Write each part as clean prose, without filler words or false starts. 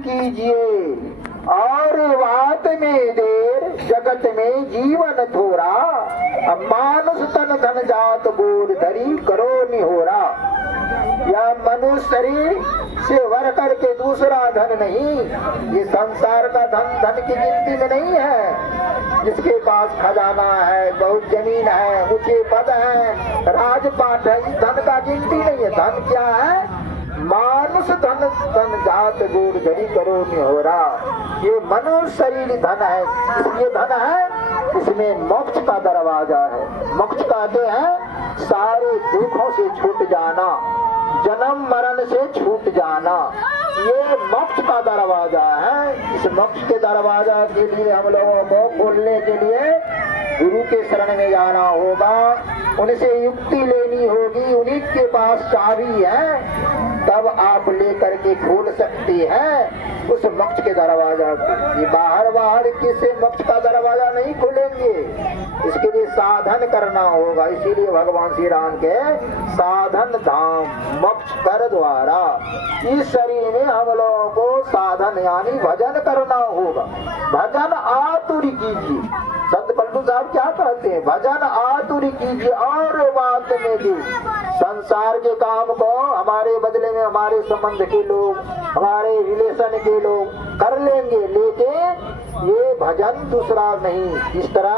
कीजिए और बात में देर, जगत में जीवन थोड़ा। अब मानुष तन धन जात बोध धरी करो निहोरा। यह मनुष्य शरीर से वर करके दूसरा धन नहीं, ये संसार का धन धन की गिनती में नहीं है। जिसके पास खजाना है, बहुत जमीन है, ऊंचे पद है, राजपाट है, इस धन का गिनती नहीं है। धन क्या है? मानुष धन धन जात गुण धरी करो निहोरा। ये मनुष्य शरीर धन है, इसलिए धन है, इसमें मोक्ष का दरवाजा है। मोक्ष कहते हैं सारे दुखों से छूट जाना, जन्म मरण से छूट जाना, ये मोक्ष का दरवाजा है। इस मोक्ष के दरवाजा के लिए हम लोगों को खोलने के लिए गुरु के शरण में जाना होगा, उनसे युक्ति लेनी होगी। उन्हीं के पास चाबी है, तब आप लेकर के खोल सकते हैं उस मोक्ष के दरवाजा को। ये बाहर किसी मोक्ष का दरवाजा नहीं खोलेंगे, इसके लिए साधन करना होगा। इसीलिए भगवान श्री राम के साधन धाम मोक्ष कर द्वारा। इस शरीर में हम लोगों को साधन यानी भजन करना होगा। भजन आतुर कीजिए। संत पलटू साहब क्या कहते हैं? भजन आतुर कीजिए और बात में भी। संसार के काम को हमारे बदले में हमारे संबंध के लोग, हमारे रिलेशन के लोग कर लेंगे, लेकिन ये भजन दूसरा नहीं। जिस तरह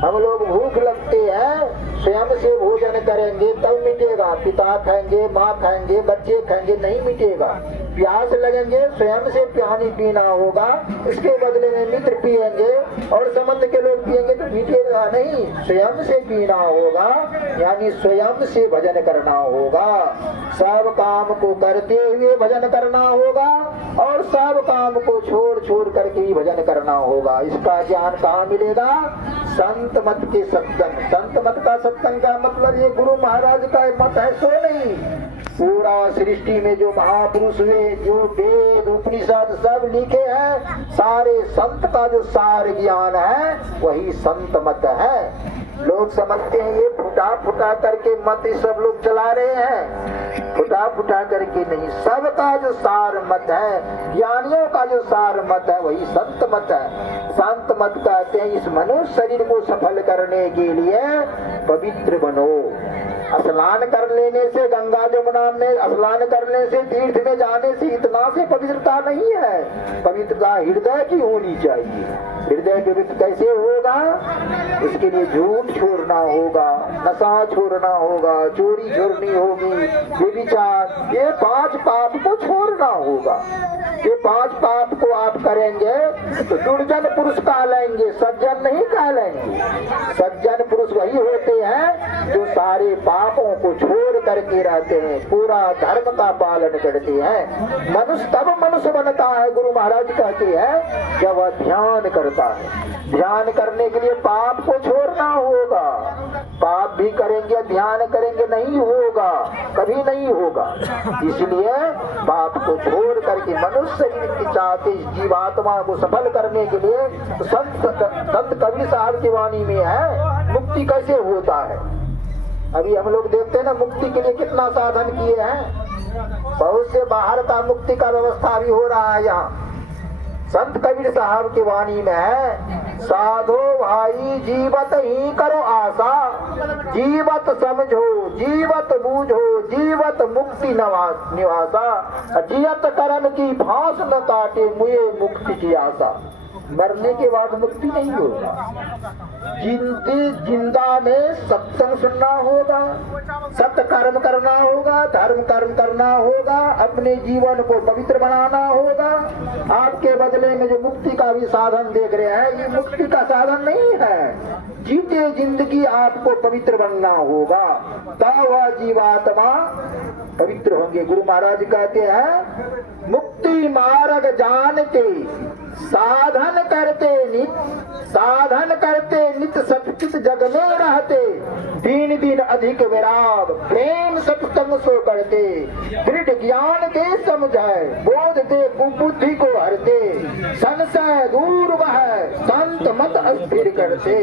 हम लोग भूख लगते हैं, स्वयं से भोजन करेंगे तब मिटेगा। पिता खाएंगे, माँ खाएंगे, बच्चे खाएंगे, नहीं मिटेगा। प्यास लगेंगे, स्वयं से पानी पीना होगा, इसके बदले में मित्र पिएंगे और संबंध के लोग पिएंगे तो मिटेगा नहीं। स्वयं से पीना होगा, यानी स्वयं से भजन करना होगा। सब काम को करते हुए भजन करना होगा और सब काम को छोड़ छोड़ करके ही भजन करना होगा। इसका ज्ञान कहाँ मिलेगा? संत मत के सत्संग। संत मत का सत्संग का मतलब ये गुरु महाराज का मत है सो नहीं। पूरा सृष्टि में जो महापुरुष हुए, जो वेद उपनिषद सब लिखे हैं, सारे संत का जो सार ज्ञान है वही संत मत है। लोग समझते हैं ये फुटा फुटा करके मत सब लोग चला रहे हैं, फुटा फुटा करके नहीं। सबका जो सार मत है, ज्ञानियों का जो सार मत है वही संत मत है। संत मत कहते हैं इस मनुष्य शरीर को सफल करने के लिए पवित्र बनो। स्नान कर लेने से, गंगा जमुना में स्नान करने से, तीर्थ में जाने से इतना से पवित्रता नहीं है। पवित्रता हृदय की होनी चाहिए। हृदय पवित्र कैसे होगा? इसके लिए झूठ छोड़ना होगा, नशा छोड़ना होगा, चोरी छोड़नी होगी, व्यभिचार, ये 5 पाप को छोड़ना होगा। ये 5 पाप को आप करेंगे तो दुर्जन पुरुष कहलाएंगे, सज्जन नहीं कहलाएंगे। सज्जन पुरुष वही होते हैं जो सारे पापों को छोड़ करके रहते हैं, पूरा धर्म का पालन करते हैं। मनुष्य तब मनुष्य बनता है, गुरु महाराज कहते हैं, जब वह ध्यान करता है। ध्यान करने के लिए पाप को छोड़ना होगा। पाप भी करेंगे, ध्यान करेंगे, नहीं होगा, कभी नहीं होगा। इसलिए पाप को छोड़ करके मनुष्य शरीर की चाहते जीवात्मा को सफल करने के लिए तो संत कबीर साहब की वाणी में है मुक्ति कैसे होता है। अभी हम लोग देखते हैं ना, मुक्ति के लिए कितना साधन किए हैं। बहुत से बाहर का मुक्ति का व्यवस्था भी हो रहा है यहाँ। संत कबीर साहब की वाणी में है, साधो भाई जीवत ही करो आशा, जीवत समझो, जीवत बूझो, जीवत मुक्ति निवासा, जियत कर्म की फांस न काटे, मुझे मुक्ति की आशा। मरने के बाद मुक्ति नहीं होगा। जिंदा में सत्संग सुनना होगा, सत्य कर्म करना होगा, धर्म कर्म करना होगा, अपने जीवन को पवित्र बनाना होगा। आपके बदले में जो मुक्ति का भी साधन देख रहे हैं, ये मुक्ति का साधन नहीं है। जीते जिंदगी आपको पवित्र बनना होगा, तब वह जीवात्मा पवित्र होंगे। गुरु महाराज कहते हैं, मुक्ति मार्ग जान के साधन करते नित, साधन करते नित सतचित जग में रहते, दिन दिन अधिक विराग, प्रेम सत्संग सो करते, दृढ़ ज्ञान के समझाए, बोध दे कुबुद्धि को हरते, संशय दूर वह संत मत अस्थिर करते,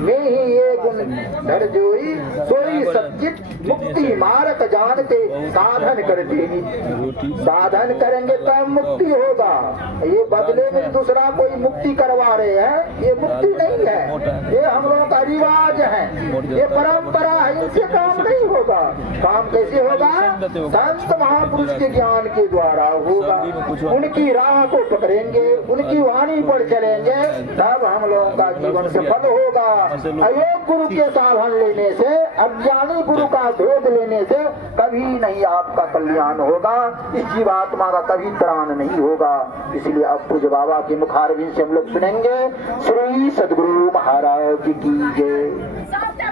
मैं ही ये गुण धर जोई, सोई सच्चित मुक्ति मार्ग जानते, साधन करते। साधन करेंगे तब मुक्ति होगा। ये बदले में दूसरा कोई मुक्ति करवा रहे हैं, ये मुक्ति नहीं है, ये हम लोगों का रिवाज है, ये परंपरा है, इनसे काम नहीं होगा। काम कैसे होगा? संत महापुरुष के ज्ञान के द्वारा होगा। उनकी राह को पकड़ेंगे, उनकी वाणी पर चलेंगे, तब हम लोगों का जीवन सफल होगा। अयोग गुरु के साधन लेने से, अज्ञानी गुरु का भेद लेने से कभी नहीं आपका कल्याण होगा, इस जीवात्मा का कभी त्राण नहीं होगा। इसलिए अब पूज्य बाबा के मुखारविंद से हम लोग सुनेंगे, श्री सद्गुरु महाराज की जय।